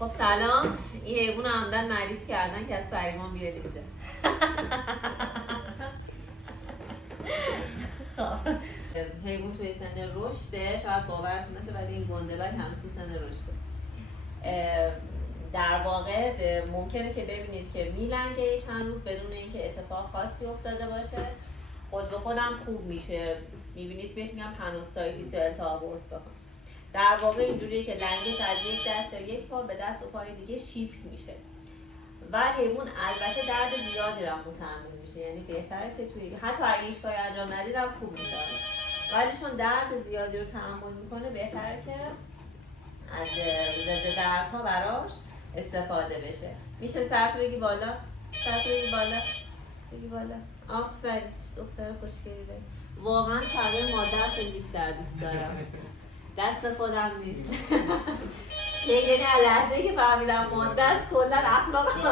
خب سلام، این حیوان عمدن مریض کردن که از فریمان بیاد اینجا. حیوان توی سن رشده، شاید باورتون نشه ولی این گندلک هنوز توی سن رشده. در واقع ممکنه که ببینید که میلنگه چند روز بدون اینکه اتفاق خاصی افتاده باشه، خود به خودم خوب میشه. میبینید بهش میگم پانوستایتیس یا التهاب استخوان. در واقع اینجوریه که لنگش از یک دست یا یک پا به دست و پای دیگه شیفت میشه و حیوان البته درد زیادی رو متحمل میشه، یعنی بهتره که توی حتی اگه هیچ کاری انجام ندیدم خوب میشه، ولی چون درد زیادی رو تحمل میکنه بهتره که از ضد دردها براش استفاده بشه. میشه سرتو بگی بالا، سرتو بگی بالا، بگی بالا. آفرین، دختر خوشگلی داری. واقعا سرده مادر خیلی بیشتر دوست دارم، دست خودم نیست. یعنی لحظه که فهمیدم ماده است کلا اخلاق